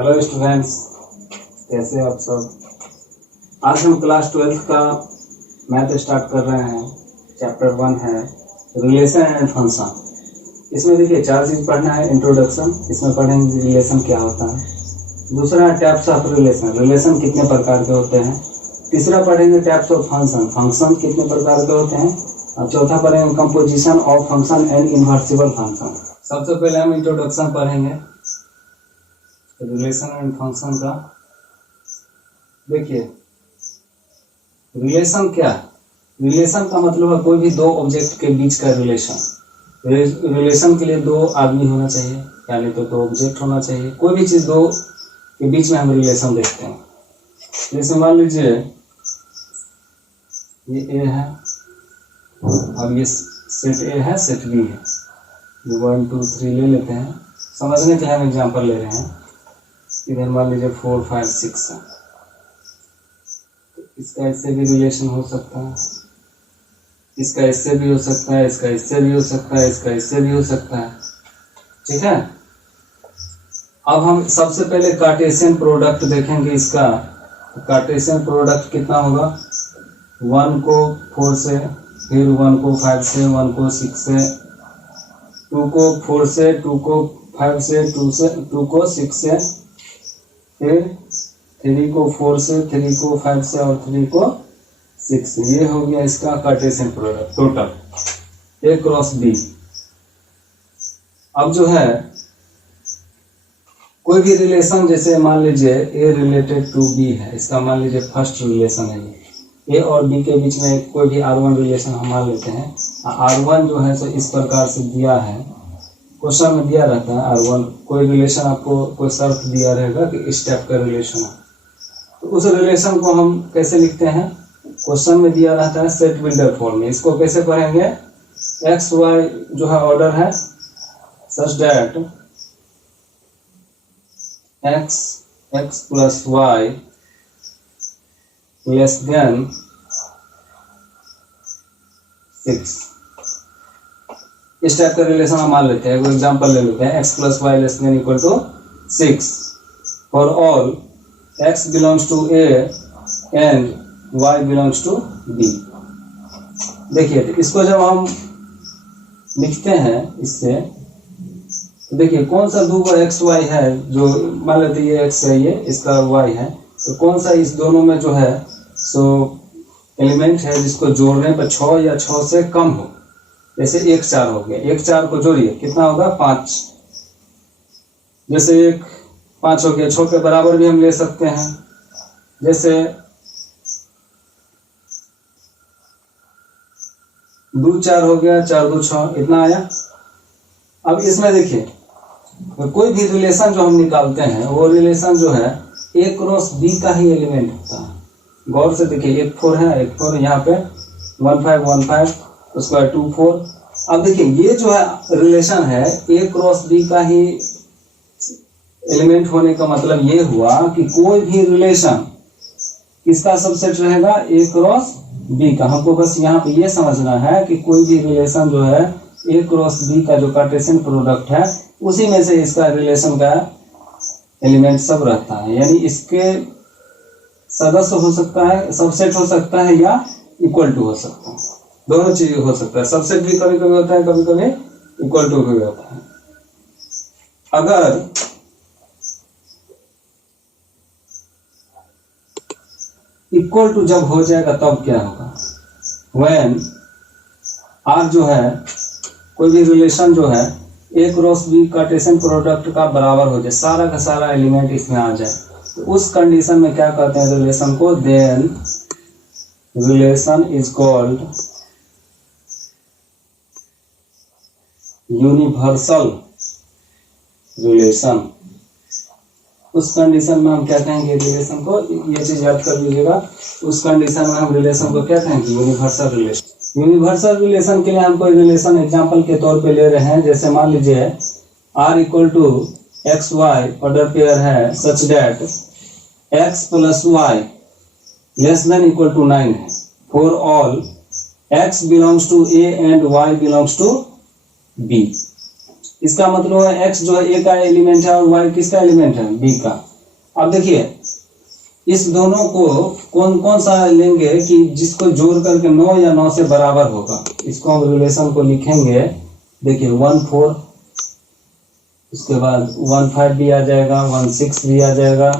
Hello students, कैसे आप सब। आज हम क्लास 12 का मैथ स्टार्ट कर रहे हैं। चैप्टर 1 है रिलेशन एंड फंक्शन। इसमें देखिए 4 चीज़ पढ़ना है। इंट्रोडक्शन, इसमें पढ़ेंगे रिलेशन क्या होता है। दूसरा है टाइप्स ऑफ रिलेशन, रिलेशन कितने प्रकार के होते हैं। तीसरा पढ़ेंगे टाइप्स ऑफ फंक्शन, फंक्शन कितने प्रकार के होते हैं। और चौथा पढ़ेंगे composition of function and invertible function. सबसे पहले हम इंट्रोडक्शन पढ़ेंगे रिलेशन एंड फंक्शन का। देखिए रिलेशन क्या है। रिलेशन का मतलब है कोई भी दो ऑब्जेक्ट के बीच का रिलेशन। रिलेशन के लिए दो आदमी होना चाहिए, यानी तो दो ऑब्जेक्ट होना चाहिए। कोई भी चीज दो के बीच में हम रिलेशन देखते हैं। जैसे मान लीजिए ये ए है और ये सेट ए है, सेट बी है। ये 1 2 3 ले लेते हैं, समझने के लिए हम एग्जांपल ले रहे हैं। इधर मान लीजिए 4 5 6 है, तो इसका इससे भी रिलेशन हो सकता है, इसका इससे भी हो सकता है, इसका इससे भी हो सकता है, इसका इससे भी हो सकता है। ठीक है। अब हम सबसे पहले कार्टेशियन प्रोडक्ट देखेंगे इसका। कार्टेशियन प्रोडक्ट कितना होगा। 1 को 4 से, फिर 1 को 5 से, 1 को 6 से, 2 को 4 से, 2 को 5 से, 2 को 6 से, फिर 3 को 4 से, 3 को 5 से और 3 को 6 से। ये हो गया इसका Cartesian product total A cross B. अब जो है कोई भी रिलेशन, जैसे मान लीजिए ए रिलेटेड टू बी है, इसका मान लीजिए फर्स्ट रिलेशन है। ये ए और बी के बीच में कोई भी R1 रिलेशन हम मान लेते हैं। R1 जो है सो इस प्रकार से दिया है, क्वेश्चन में दिया रहता है R1। कोई रिलेशन आपको कोई शर्त दिया रहेगा कि इस टाइप का रिलेशन है, तो उस रिलेशन को हम कैसे लिखते हैं। क्वेश्चन में दिया रहता है सेट बिल्डर फॉर्म में। इसको कैसे पढ़ेंगे। एक्स वाई जो है ऑर्डर है such that x plus Y less than 6। इस टाइप का रिलेशन हम मान लेते हैं। एक एग्जांपल ले लेते हैं, x plus Y less than equal to 6 for all x belongs to A and Y belongs to B. देखिए तो इसको जब हम लिखते हैं इससे, तो देखिए कौन सा दो एक्स वाई है, जो मान लेते हैं ये एक्स है, ये इसका वाई है, तो कौन सा इस दोनों में जो है सो एलिमेंट है जिसको जोड़ने पर 6 या 6 से कम हो। जैसे 1 4 हो गया, 1 4 को जोड़िए कितना होगा 5। जैसे 1 5 हो गया, 6 के बराबर भी हम ले सकते हैं। जैसे 2 4 हो गया, 4 2 6, इतना आया। अब इसमें देखिए तो कोई भी रिलेशन जो हम निकालते हैं वो रिलेशन जो है ए क्रॉस बी का ही एलिमेंट होता है। गौर से देखिए 1 4 है, 1 4 यहाँ पे 1 5 1 5, उसके बाद 2 4। अब देखिए ये जो है रिलेशन है ए क्रॉस बी का ही एलिमेंट होने का मतलब ये हुआ कि कोई भी रिलेशन किसका सबसेट रहेगा, ए क्रॉस बी का। हमको बस यहाँ पे ये समझना है कि कोई भी रिलेशन जो है ए क्रॉस बी का जो कार्टेशियन प्रोडक्ट है उसी में से इसका रिलेशन का एलिमेंट सब रहता है। यानी इसके सदस्य हो सकता है, सबसेट हो सकता है या इक्वल टू हो सकता है, दोनों चीज हो सकता है। सबसेट भी कभी कभी होता है, कभी कभी इक्वल टू भी होता है। अगर इक्वल टू जब हो जाएगा तब क्या होगा, व्हेन आर जो है कोई भी रिलेशन जो है ए क्रॉस बी कार्टेशियन प्रोडक्ट का बराबर हो जाए, सारा का सारा एलिमेंट इसमें आ जाए, तो उस कंडीशन में क्या कहते हैं रिलेशन को, then relation is called universal relation. उस कंडीशन में हम क्या कहेंगे रिलेशन को, ये चीज याद कर लीजिएगा। उस कंडीशन में हम रिलेशन को क्या कहेंगे, यूनिवर्सल रिलेशन। यूनिवर्सल रिलेशन के लिए हम कोई रिलेशन एग्जांपल के तौर पे ले रहे हैं। जैसे मान लीजिए r equal to X Y order pair है such that x plus Y less than equal to 9 है for all x belongs to A and Y belongs to B. इसका मतलब है x जो है a का एलिमेंट है और y किसका एलिमेंट है, b का। अब देखिए इस दोनों को कौन कौन सा लेंगे कि जिसको जोड़ करके 9 या 9 से बराबर होगा, इसको हम रिलेशन को लिखेंगे। देखिए 1 4, उसके बाद 1 5 भी आ जाएगा, 1 6 भी आ जाएगा,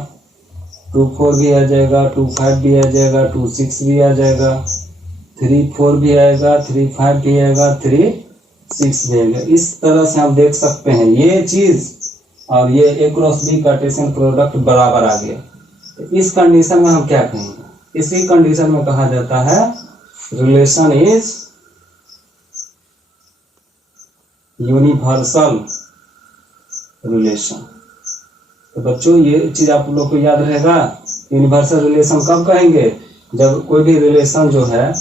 2 4 भी आ जाएगा, 2 5 भी आ जाएगा, 2 6 भी आ जाएगा, 3 4 भी आएगा, 3 5 भी आएगा, 3 6 भी आएगा। इस तरह से हम देख सकते हैं ये चीज और ये A cross B Cartesian product बराबर आ गया। इस कंडीशन में हम क्या कहेंगे, इसी कंडीशन में कहा जाता है रिलेशन इज यूनिवर्सल रिलेशन। तो बच्चों ये चीज आप लोग को याद रहेगा, यूनिवर्सल रिलेशन कब कहेंगे, जब कोई भी रिलेशन जो है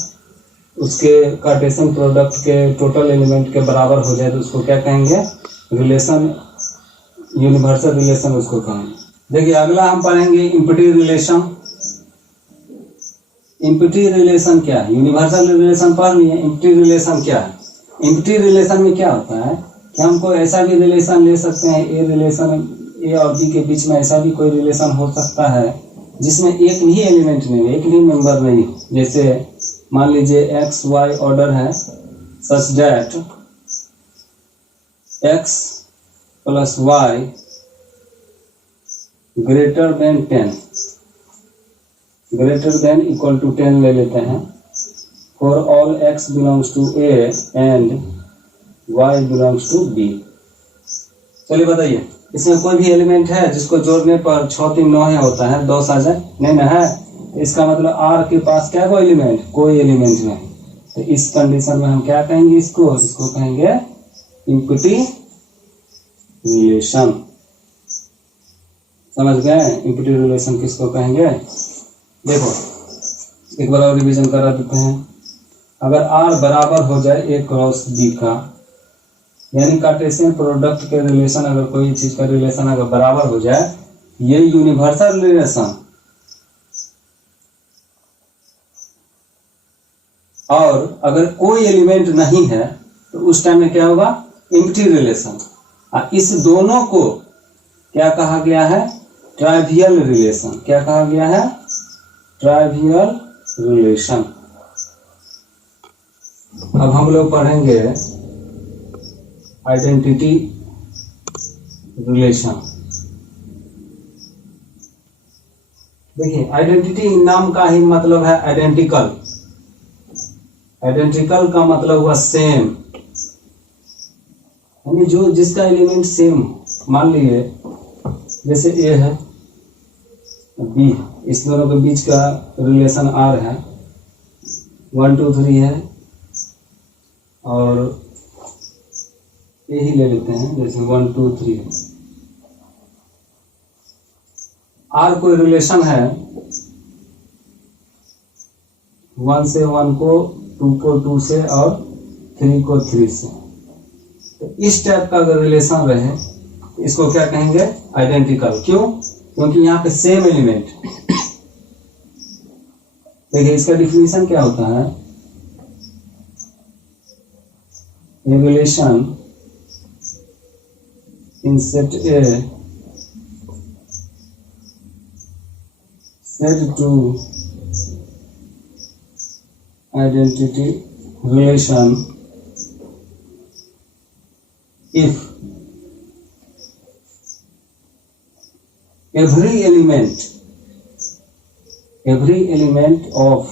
उसके कार्टेशियन प्रोडक्ट के टोटल एलिमेंट के बराबर हो जाए तो उसको क्या कहेंगे, रिलेशन, यूनिवर्सल रिलेशन उसको कहेंगे। देखिए अगला हम पढ़ेंगे इम्पटी रिलेशन। इम्पटी रिलेशन क्या है, यूनिवर्सल रिलेशन पढ़ लिए, इम्पटी रिलेशन क्या है। इम्पटी रिलेशन में क्या होता है कि हमको ऐसा भी रिलेशन ले सकते हैं, ए रिलेशन ए और बी के बीच में ऐसा भी कोई रिलेशन हो सकता है जिसमें एक भी एलिमेंट नहीं है, एक भी मेंबर नहीं हो। जैसे मान लीजिए एक्स वाई ऑर्डर है such that x plus y greater than 10, greater than equal to 10 ले लेते हैं। For all x belongs to A and Y belongs to B. चलिए बताइए इसमें कोई भी एलिमेंट है जिसको जोड़ने पर 6 3 9 होता है, 10 आ जाए, नहीं ना है, इसका मतलब आर के पास क्या कोई एलिमेंट, कोई एलिमेंट नहीं। तो इस कंडीशन में हम क्या कहेंगे, इसको कहेंगे इम्पटी रिलेशन। समझ गए इम्पटी रिलेशन किसको कहेंगे। देखो एक बार और रिवीजन करा देते हैं। अगर आर बराबर हो जाए ए क्रॉस बी का, यानी कार्टेशियन प्रोडक्ट के रिलेशन, अगर कोई चीज का रिलेशन अगर बराबर हो जाए, ये यूनिवर्सल रिलेशन। और अगर कोई एलिमेंट नहीं है तो उस टाइम में क्या होगा, इम्पटी रिलेशन। इस दोनों को क्या कहा गया है, ट्राइवियल रिलेशन। क्या कहा गया है, ट्राइवियल रिलेशन। अब हम लोग पढ़ेंगे आइडेंटिटी रिलेशन। देखिए आइडेंटिटी नाम का ही मतलब है आइडेंटिकल। आइडेंटिकल का मतलब हुआ सेम, यानी जो जिसका एलिमेंट सेम। मान लीजिए जैसे ए है बी है, इस दोनों के बीच का रिलेशन आर है, 1 2 3 है, और ए ही ले लेते हैं, जैसे 1 2 3 है। आर कोई रिलेशन है 1 से 1 को, 2 को 2 से, और 3 को 3 से। तो इस टाइप का अगर रिलेशन रहे इसको क्या कहेंगे, आइडेंटिकल। क्यों, क्योंकि यहाँ पे सेम एलिमेंट। देखिए इसका डिफिनीशन क्या होता है, a relation in set A said to identity relation if every element of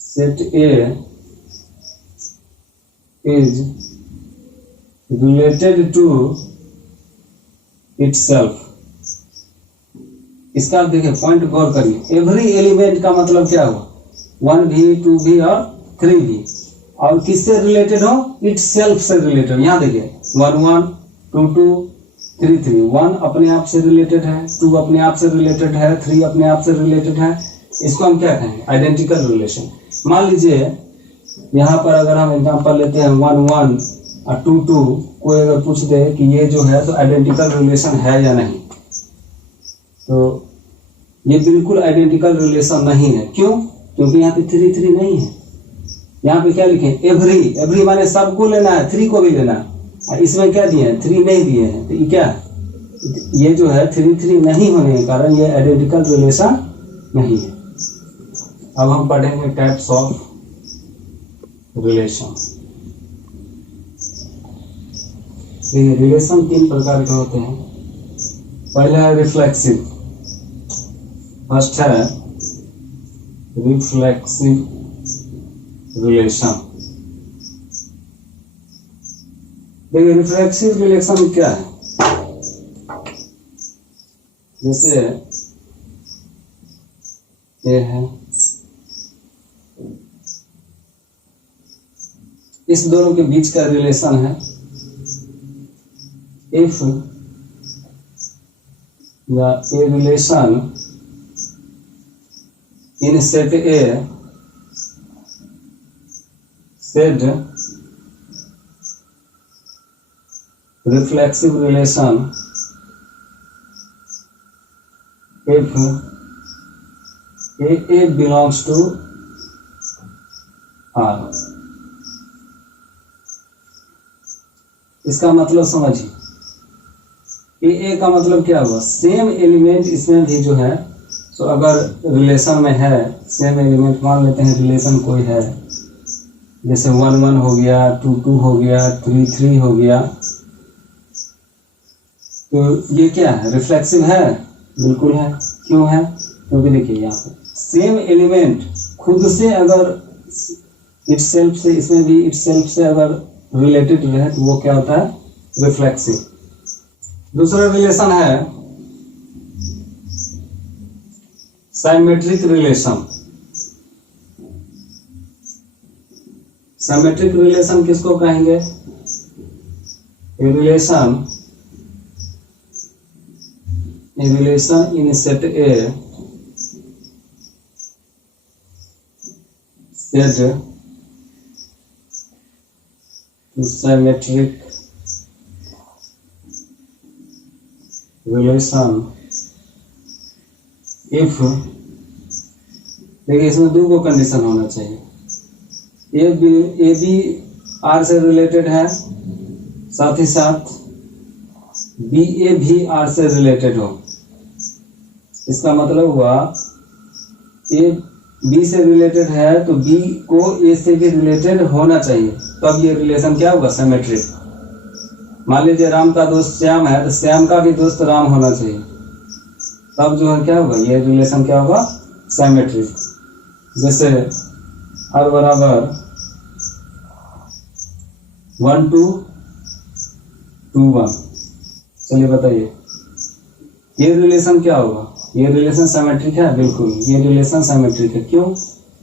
set A is related to itself। इसका देखिए पॉइंट गौर करिए, एवरी एलिमेंट का मतलब क्या हुआ, 1 भी 2 भी और 3 भी, और किससे रिलेटेड हो, इट सेल्फ से रिलेटेड। यहाँ देखिए 1 1 2 2 3 3, 1 अपने आप से रिलेटेड है, 2 अपने आप से रिलेटेड है, 3 अपने आप से रिलेटेड है। इसको हम क्या कहेंगे, आइडेंटिकल रिलेशन। मान लीजिए यहाँ पर अगर हम एग्जांपल लेते हैं 1 1 और 2 2, कोई अगर पूछ दे कि ये जो है तो आइडेंटिकल रिलेशन है या नहीं, तो ये बिल्कुल आइडेंटिकल रिलेशन नहीं है। क्यों, क्योंकि यहाँ पे 3 3 नहीं है। यहाँ पे क्या लिखे, एवरी माने सबको लेना है, 3 को भी लेना है। इसमें क्या दिए हैं, 3 नहीं दिए हैं, तो ये क्या है, ये जो है 3-3 नहीं होने के कारण ये आइडेंटिकल रिलेशन नहीं है। अब हम पढ़ेंगे टाइप्स ऑफ रिलेशन। ये रिलेशन 3 प्रकार के होते हैं। पहला है रिफ्लेक्सिव, फर्स्ट है रिफ्लेक्सिव रिलेशन। देखिए रिफ्लेक्सिव रिलेशन क्या है, जैसे ये है, इस दोनों के बीच का रिलेशन है। If the relation in set A said reflexive relation if A belongs to R। इसका मतलब समझिए, ए का मतलब क्या हुआ, सेम एलिमेंट इसमें भी जो है, तो अगर रिलेशन में है सेम एलिमेंट, मान लेते हैं रिलेशन कोई है, जैसे 1-1 हो गया, 2-2 हो गया, 3-3 हो गया, तो ये क्या है, रिफ्लेक्सिव है, बिल्कुल है। क्यों है, क्योंकि देखिए यहाँ पे सेम एलिमेंट खुद से अगर इटसेल्फ से, इसमें भी इटसेल्फ से अगर रिलेटेड रहे तो वो क्या होता है, रिफ्लेक्सिव। दूसरा रिलेशन है साइमेट्रिक रिलेशन। साइमेट्रिक रिलेशन किसको कहेंगे, relation in set A said to symmetric relation if, देखिए इसमें 2 कंडीशन होना चाहिए, ए बी आर से रिलेटेड है, साथ ही साथ बी ए भी आर से रिलेटेड हो। इसका मतलब हुआ ए बी से रिलेटेड है तो बी को ए से भी रिलेटेड होना चाहिए, तब ये रिलेशन क्या होगा, सिमेट्रिक। मान लीजिए राम का दोस्त श्याम है तो श्याम का भी दोस्त राम होना चाहिए, तब जो है क्या होगा, ये रिलेशन क्या होगा, सिमेट्रिक। जैसे R बराबर 1 to 2 1, चलिए बताइए ये रिलेशन क्या होगा, ये रिलेशन सिमेट्रिक है, बिल्कुल ये रिलेशन सिमेट्रिक है। क्यों,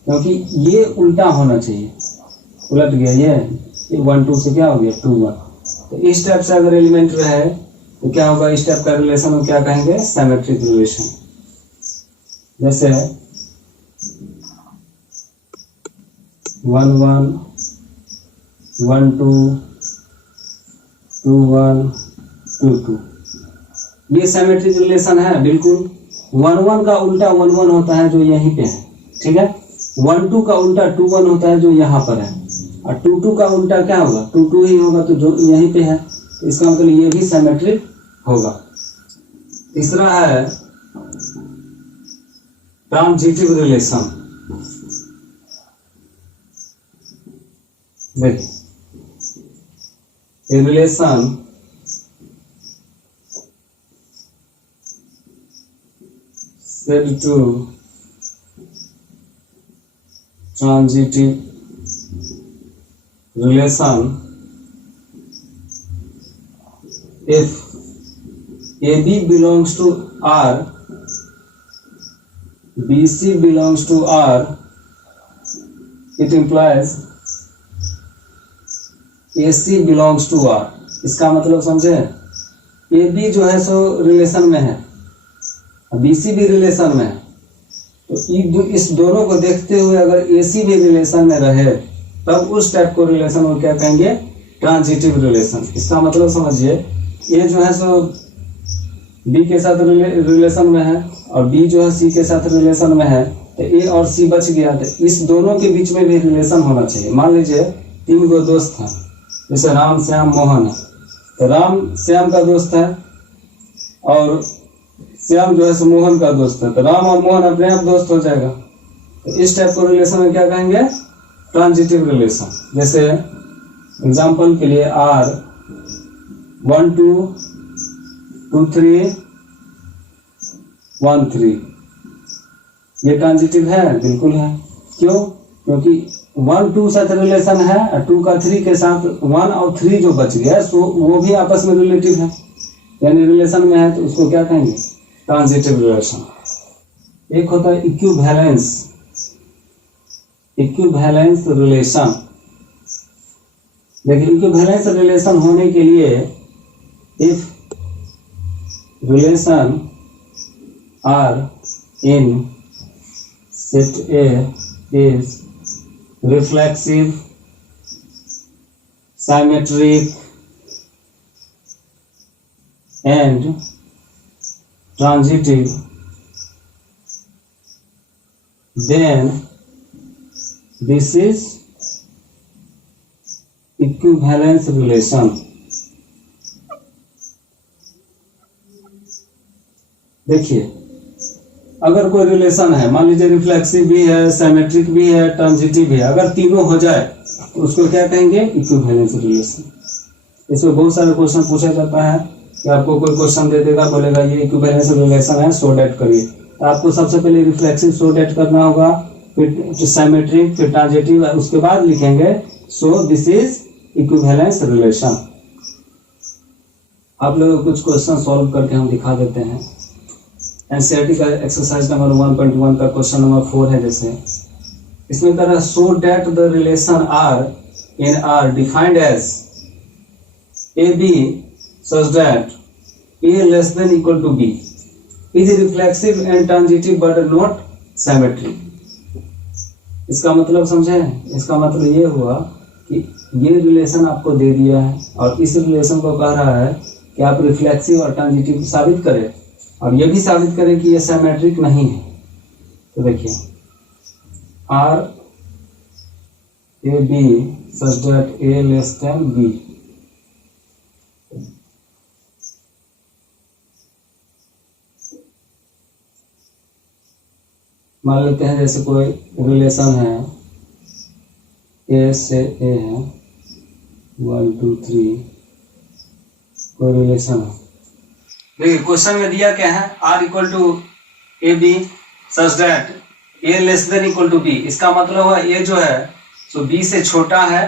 क्योंकि ये उल्टा होना चाहिए, उलट गया, ये 1-2 से क्या हो गया 2-1। तो इस टाइप से अगर एलिमेंट रहे तो क्या होगा, इस टाइप का रिलेशन को क्या कहेंगे, सिमेट्रिक रिलेशन। जैसे 1-1 1-2 2-1 2-2, ये सिमेट्रिक रिलेशन है, बिल्कुल। 1-1 का उल्टा 1-1 होता है जो यहीं पे है, ठीक है। 1-2 का उल्टा 2-1 होता है जो यहाँ पर है, और 2-2 का उल्टा क्या होगा, 2-2 ही होगा तो जो यहीं पे है, तो इसका मतलब ये भी सिमेट्रिक होगा। तीसरा है ट्रांजिटिव रिलेशन। देखिए ये relation said to transitive relation if AB belongs to R, BC belongs to R, it implies AC belongs to R। इसका मतलब समझे, AB जो है सो रिलेशन में है, BC भी रिलेशन में है, तो इस दोनों को देखते हुए अगर AC भी रिलेशन में रहे तब उस टाइप को रिलेशन को क्या कहेंगे, ट्रांजिटिव रिलेशन। इसका मतलब समझिए, A जो है सो B के साथ रिलेशन में है और B जो है C के साथ रिलेशन में है, तो A और C बच गया, तो इस दोनों के बीच में भी रिलेशन होना चाहिए। मान लीजिए 3 गो दोस्त हैं, जैसे राम श्याम मोहन है, तो राम श्याम का दोस्त है, और श्याम जो है सो मोहन का दोस्त है, तो राम और मोहन अपने आप दोस्त हो जाएगा। तो इस टाइप को रिलेशन में क्या कहेंगे? Transitive relation. जैसे एग्जाम्पल के लिए आर 1 2 2 3 1 3, ये ट्रांजिटिव है? बिल्कुल है। क्यों? क्योंकि 1 2 साथ रिलेशन है और 2 का 3 के साथ 1 और 3 जो बच गया सो वो भी आपस में रिलेटिव है, यानी रिलेशन में है, तो उसको क्या कहेंगे? Transitive relation. एक होता है इक्विवेलेंस, इक्विवेलेंस रिलेशन। देखिए इक्विवेलेंस रिलेशन होने के लिए if relation R in set A is reflexive, symmetric and transitive, then this is equivalence relation। देखिए अगर कोई रिलेशन है, मान लीजिए रिफ्लेक्सिव भी है, सिमेट्रिक भी है, ट्रांजिटिव भी है, अगर तीनों हो जाए तो उसको क्या कहेंगे? Equivalence relation. इसमें बहुत सारे क्वेश्चन पूछा जाता है कि आपको कोई क्वेश्चन दे देगा, बोलेगा ये इक्विवेलेंस रिलेशन है, सो डेट करिए। तो आपको सबसे पहले रिफ्लेक्सिव सो डेट करना होगा, फिर सिमेट्रिक, फिर ट्रांजिटिव, उसके बाद लिखेंगे so this is equivalence relation. आप लोगों को कुछ क्वेश्चन सॉल्व करके हम दिखा देते हैं। एनसीईआरटी का एक्सरसाइज नंबर 1.1 का क्वेश्चन नंबर 4 है। जैसे इसमें कह रहा है so that the relation R in R defined as A B such that A less than equal to B is reflexive and transitive but not symmetric. इसका मतलब समझे? इसका मतलब ये हुआ कि ये रिलेशन आपको दे दिया है और इस रिलेशन को कह रहा है कि आप रिफ्लेक्सिव और ट्रांजिटिव साबित करें और ये भी साबित करें कि ये सिमेट्रिक नहीं है। तो देखिए R a B such that a less than b, मान लेते हैं जैसे कोई रिलेशन है ए से ए है 1 2 3, कोई रिलेशन है। देखिए क्वेश्चन में दिया क्या है? R equal to a B such that a less than equal to B. इसका मतलब हुआ ए जो है सो बी से छोटा है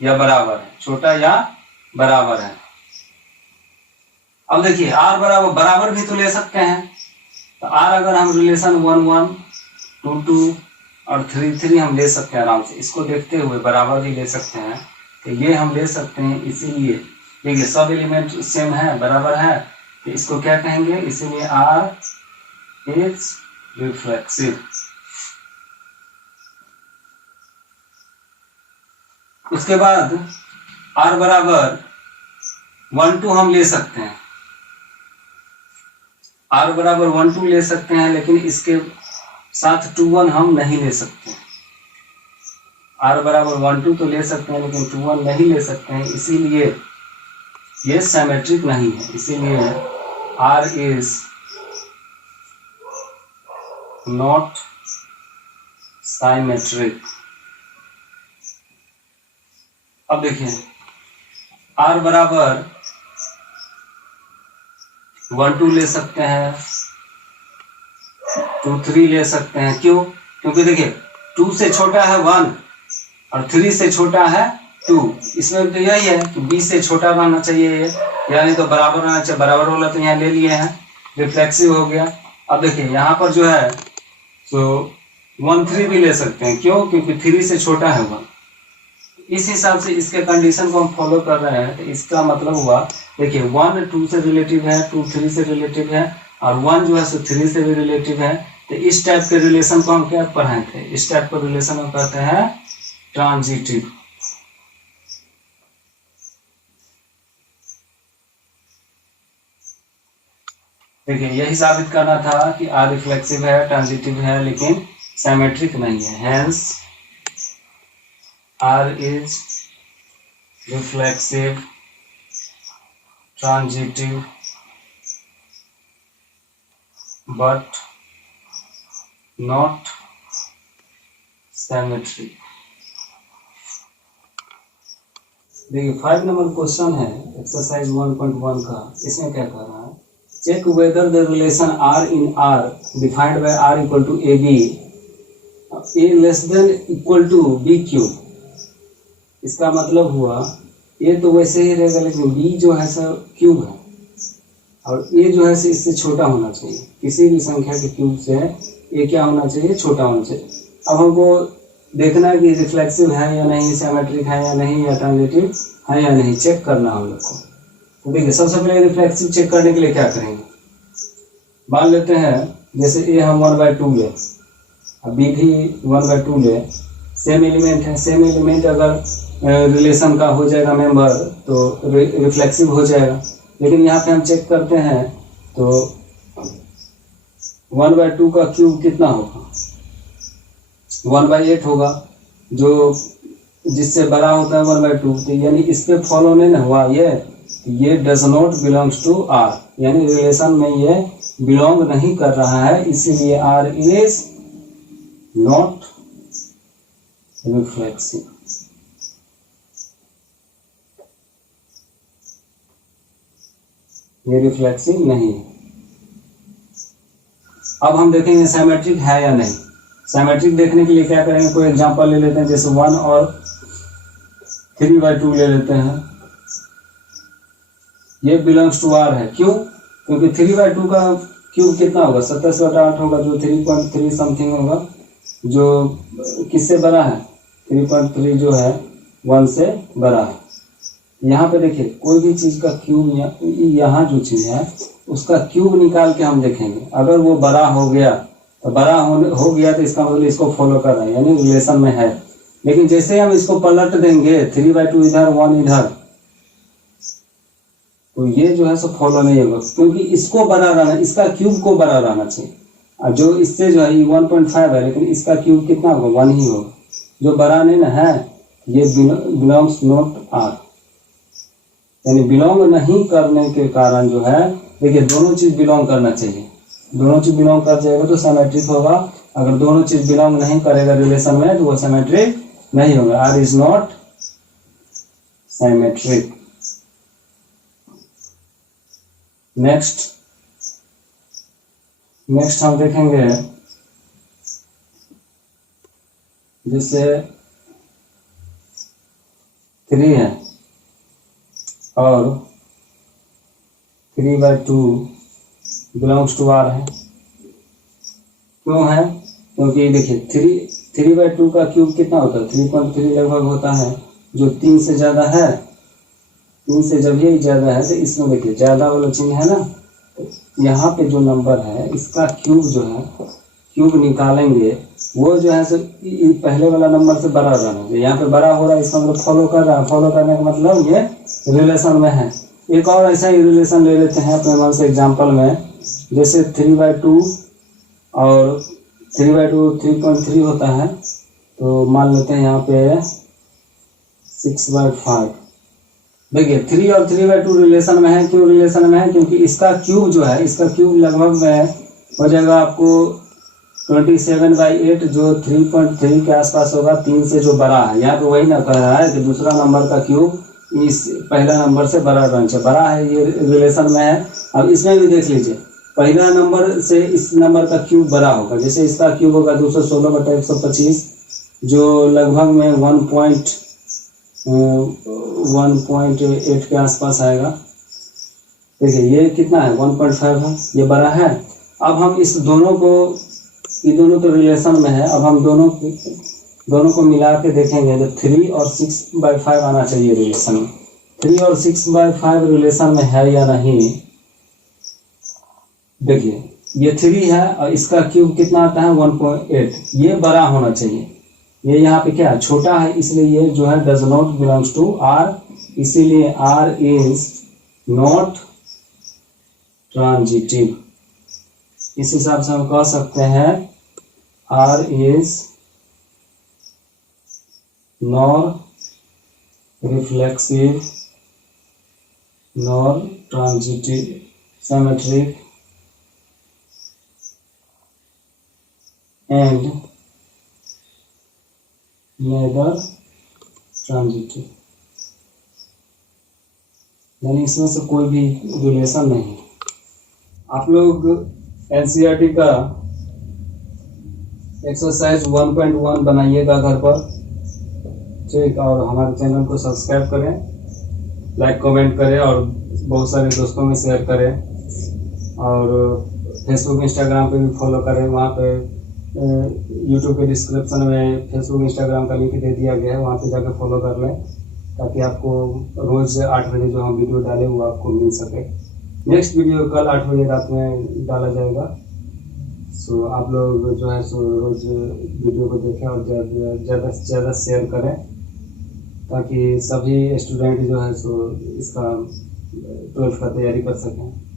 या बराबर है, छोटा या बराबर है। अब देखिए आर बराबर बराबर भी तो ले सकते हैं, तो आर अगर हम रिलेशन 1 1 2 2 और 3 3 हम ले सकते हैं आराम से। इसको देखते हुए बराबर भी ले सकते हैं, तो ये हम ले सकते हैं। इसीलिए देखिए सब एलिमेंट सेम है, बराबर है, तो इसको क्या कहेंगे? इसीलिए आर इज रिफ्लेक्सिव। उसके बाद आर बराबर 1 2 हम ले सकते हैं, आर बराबर 1 2 ले सकते हैं, लेकिन इसके साथ 2 1 हम नहीं ले सकते। आर बराबर 1 2 तो ले सकते हैं लेकिन 2 1 नहीं ले सकते हैं, इसीलिए ये सिमेट्रिक नहीं है। इसीलिए R is not symmetric। अब देखिए R बराबर 1 2 ले सकते हैं, 2 3 ले सकते हैं। क्यों? क्योंकि देखिए 2 से छोटा है 1 और 3 से छोटा है 2। इसमें तो यही है कि b से छोटा रहना चाहिए ये, यानी तो बराबर रहना चाहिए। बराबर वाला तो यहाँ ले लिए हैं, रिफ्लेक्सिव हो गया। अब देखिए यहाँ पर जो है तो 1 3 भी ले सकते हैं। क्यों? क्योंकि 3 से छोटा है 1। इस हिसाब से इसके कंडीशन को हम फॉलो कर रहे हैं। तो इसका मतलब हुआ देखिए 1 2 से रिलेटिव है, 2 3 से रिलेटिव है और 1 जो है सो 3 से भी रिलेटिव है। तो इस टाइप के रिलेशन को हम क्या पढ़ाए थे? इस टाइप के रिलेशन को कहते हैं ट्रांजिटिव। देखिए यही साबित करना था कि आर रिफ्लेक्सिव है, ट्रांजिटिव है, लेकिन सिमेट्रिक नहीं है। Hence R is reflexive, transitive but not symmetric। देखिए 5 नंबर क्वेश्चन है एक्सरसाइज 1.1 का। इसमें क्या कर रहा है, check whether the relation R in R defined by R equal to a b a less than equal to b cube. इसका मतलब हुआ ए तो वैसे ही रहेगा, लेकिन बी जो है सर क्यूब है और ए जो है इससे छोटा होना चाहिए। किसी भी संख्या के क्यूब से ए क्या होना चाहिए, छोटा होना चाहिए। अब हमको देखना है कि रिफ्लेक्सिव है या नहीं, सिमेट्रिक है या नहीं, या ट्रांजिटिव है या नहीं, चेक करना हम लोग को। तो देखिए सबसे पहले रिफ्लेक्सिव चेक करने के लिए क्या करेंगे, मान लेते हैं जैसे ए हम 1/2 ले, अब बी भी 1/2 ले, सेम एलिमेंट है। सेम एलिमेंट अगर रिलेशन का हो जाएगा मेंबर तो रिफ्लेक्सिव हो जाएगा। लेकिन यहाँ पे हम चेक करते हैं तो 1/2 का क्यूब कितना होगा, 1/8 होगा, जो जिससे बड़ा होता है 1/2। तो यानी इस पे फॉलो नहीं ना हुआ ये does not belongs to R, यानी रिलेशन में ये बिलोंग नहीं कर रहा है, इसीलिए आर इज नॉट रिफ्लेक्सिव। ये रिफ्लेक्सिव नहीं है। अब हम देखेंगे सिमेट्रिक है या नहीं। सिमेट्रिक देखने के लिए क्या करेंगे, कोई एग्जांपल ले लेते हैं, जैसे 1 और 3/2 ले लेते हैं। ये बिलोंग्स टू आर है, क्यों, क्योंकि 3/2 का क्यूब कितना होगा, 27/8 होगा, जो 3.3 समथिंग होगा, जो किससे बड़ा है, 3.3 जो है 1 से बड़ा है। यहाँ पे देखिए कोई भी चीज का क्यूब, यहाँ जो चीज है उसका क्यूब निकाल के हम देखेंगे, अगर वो बड़ा हो गया तो हो गया तो इसका मतलब इसको फॉलो कर रहा है, यानी रिलेशन में है। लेकिन जैसे हम इसको पलट देंगे 3/2 इधर 1 इधर, तो ये जो है सो फॉलो नहीं होगा, क्योंकि इसको बड़ा रहना, इसका क्यूब को बड़ा रहना चाहिए। और जो इससे जो है 1.5 है, लेकिन इसका क्यूब कितना होगा, 1 ही होगा, जो बड़ा नहीं ना है, ये बिलोंग्स नॉट आर, यानी बिलोंग नहीं करने के कारण जो है, देखिए दोनों चीज बिलोंग करना चाहिए, दोनों चीज बिलोंग कर जाएगा तो सिमेट्रिक होगा। अगर दोनों चीज बिलोंग नहीं करेगा रिलेशन में तो वो सिमेट्रिक नहीं होगा। R is not symmetric. Next हम देखेंगे जैसे 3 है और 3/2 बिलोंग्स टू आर है। क्यों है, क्योंकि देखिए 3/2 का क्यूब कितना होता है, 3.3 लगभग होता है, जो 3 से ज्यादा है, 3 से जब ये ज्यादा है तो इसमें देखिए ज्यादा वाला चिन्ह है ना, यहाँ पे जो नंबर है इसका क्यूब जो है, क्यूब निकालेंगे वो जो है पहले वाला नंबर से बड़ा रहना है। यहाँ पे बड़ा हो रहा है, इसका मतलब फॉलो कर रहा है, फॉलो करने का मतलब ये रिलेशन में है। एक और ऐसा ही रिलेशन ले लेते हैं अपने मन से एग्जांपल में, जैसे 3/2 और 3/2 3.3 होता है, तो मान लेते हैं यहाँ पे 6/5। देखिए 3 और 3/2 रिलेशन में है, क्यों रिलेशन में है, क्योंकि इसका क्यूब जो है, इसका क्यूब लगभग में हो जाएगा आपको 27/8, जो 3.3 के आसपास होगा, 3 से जो बड़ा है। यहाँ पे वही ना कह रहा है कि दूसरा नंबर का क्यूब इस पहला नंबर से बड़ा रहना चाहिए, बड़ा है, ये रिलेशन में है। अब इसमें भी देख लीजिए, पहला नंबर से इस नंबर का क्यूब बड़ा होगा, जैसे इसका क्यूब होगा 216/125, जो लगभग में 1.8 के आसपास आएगा। देखिए ये कितना है, 1.5 है, ये बड़ा है। अब हम इस दोनों को, ये दोनों तो रिलेशन में है, अब हम दोनों को मिला के देखेंगे तो 3 और 6/5 आना चाहिए रिलेशन में। 3 और 6/5 रिलेशन में है या नहीं, देखिए ये 3 है और इसका क्यूब कितना आता है 1.8, ये बड़ा होना चाहिए। ये यहाँ पे क्या छोटा है, इसलिए ये जो है does not belongs to R, इसीलिए आर इज नॉट ट्रांजिटिव। इस हिसाब से हम कह सकते हैं R is nor reflexive nor transitive symmetric and neither transitive, यानी इसमें से कोई भी रिलेशन नहीं। आप लोग एनसीईआरटी का एक्सरसाइज 1.1 बनाइएगा घर पर, ठीक, और हमारे चैनल को सब्सक्राइब करें, लाइक कमेंट करें और बहुत सारे दोस्तों में शेयर करें, और फेसबुक इंस्टाग्राम पे भी फॉलो करें। वहाँ पे यूट्यूब के डिस्क्रिप्शन में फेसबुक इंस्टाग्राम का लिंक दे दिया गया है, वहाँ पे जाकर फॉलो कर लें, ताकि आपको रोज़ 8 बजे जो हम वीडियो डालें वो आपको मिल सके। नेक्स्ट वीडियो कल 8 बजे रात में डाला जाएगा। सो आप लोग जो है सो रोज़ वीडियो को देखें और ज़्यादा से ज़्यादा शेयर करें, ताकि सभी स्टूडेंट जो है सो इसका 12th का तैयारी कर सकें।